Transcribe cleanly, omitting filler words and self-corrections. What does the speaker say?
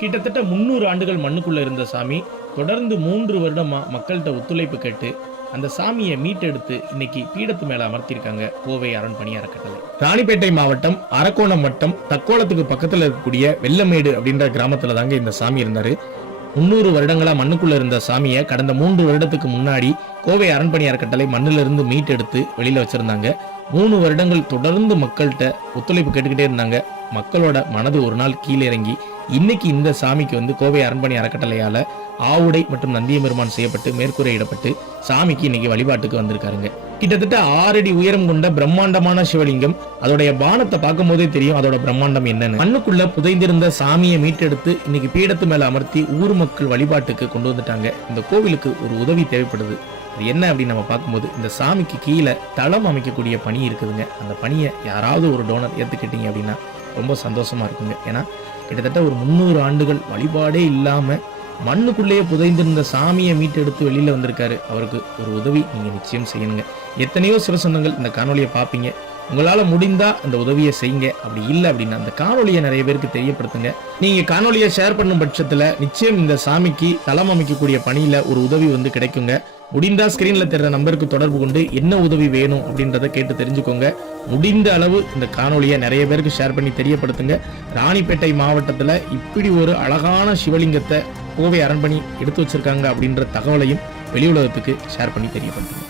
கிட்டத்தட்ட 300 ஆண்டுகள் மண்ணுக்குள்ள இருந்த சாமி தொடர்ந்து 3 வருடமா மக்கள்கிட்ட ஒத்துழைப்பு கேட்டு அந்த சாமியை மீட்டெடுத்து இன்னைக்கு பீடத்து மேல அமர்த்தியிருக்காங்க கோவை அரண்பணி அறக்கட்டளை. ராணிப்பேட்டை மாவட்டம் அரக்கோணம் வட்டம் தக்கோலத்துக்கு பக்கத்துல இருக்கக்கூடிய வெள்ளமேடு அப்படின்ற கிராமத்துல தாங்க இந்த சாமி இருந்தாரு. 300 வருடங்களா மண்ணுக்குள்ள இருந்த சாமியை கடந்த 3 வருடத்துக்கு முன்னாடி கோவை அரண்பணி அறக்கட்டளை மண்ணில இருந்து மீட்டெடுத்து வெளியில வச்சிருந்தாங்க. 3 வருடங்கள் தொடர்ந்து மக்கள்கிட்ட ஒத்துழைப்பு கேட்டுக்கிட்டே இருந்தாங்க. மக்களோட மனது ஒரு நாள் கீழே இறங்கி இன்னைக்கு இந்த சாமிக்கு கோவை அரண்பணி அறக்கட்டளையால ஆவுடை மற்றும் நந்தியபெருமான் செய்யப்பட்டு மேற்கூரையிடப்பட்டு சாமிக்கு இன்னைக்கு வழிபாட்டுக்கு வந்திருக்காருங்க. கிட்டத்தட்ட 6 அடி உயரம் கொண்ட பிரம்மாண்டமான சிவலிங்கம். அதோடைய பானத்தை பார்க்கும் போதே தெரியும் அதோட பிரம்மாண்டம் என்னன்னு. மண்ணுக்குள்ள புதைந்திருந்த சாமியை மீட்டெடுத்து இன்னைக்கு பீடத்து மேல அமர்த்தி ஊர் மக்கள் வழிபாட்டுக்கு கொண்டு வந்துட்டாங்க. இந்த கோவிலுக்கு ஒரு உதவி தேவைப்படுது. அது என்ன அப்படின்னு நம்ம பார்க்கும்போது இந்த சாமிக்கு கீழே தளம் அமைக்கக்கூடிய பணி இருக்குதுங்க. அந்த பணியை யாராவது ஒரு டோனர் ஏற்றுக்கிட்டீங்க அப்படின்னா ரொம்ப சந்தோஷமா இருக்குங்க. ஏன்னா கிட்டத்தட்ட ஒரு 300 ஆண்டுகள் வழிபாடே இல்லாம மண்ணுக்குள்ளேயே புதைந்திருந்த சாமியை மீட்டெடுத்து வெளியில வந்திருக்காரு. அவருக்கு ஒரு உதவி நீங்க நிச்சயம் செய்யணுங்க. எத்தனையோ சிவசொந்தங்கள் இந்த காணொலியை பார்ப்பீங்க. உங்களால முடிந்தா அந்த உதவியை செய்யுங்க. அப்படி இல்லை அப்படின்னா அந்த காணொலியை நிறைய பேருக்கு தெரியப்படுத்துங்க. நீங்க காணொலியை ஷேர் பண்ணும் பட்சத்துல நிச்சயம் இந்த சாமிக்கு தளம் அமைக்கக்கூடிய பணியில ஒரு உதவி கிடைக்குங்க. முடிந்தா ஸ்கிரீன்ல தெரியற நம்பருக்கு தொடர்பு கொண்டு என்ன உதவி வேணும் அப்படின்றத கேட்டு தெரிஞ்சுக்கோங்க. முடிந்த அளவு இந்த காணொலியை நிறைய பேருக்கு ஷேர் பண்ணி தெரியப்படுத்துங்க. ராணிப்பேட்டை மாவட்டத்துல இப்படி ஒரு அழகான சிவலிங்கத்தை கோவை அரண்பணி எடுத்து வச்சிருக்காங்க அப்படின்ற தகவலையும் வெளி உலகத்துக்கு ஷேர் பண்ணி தெரியப்படுத்துங்க.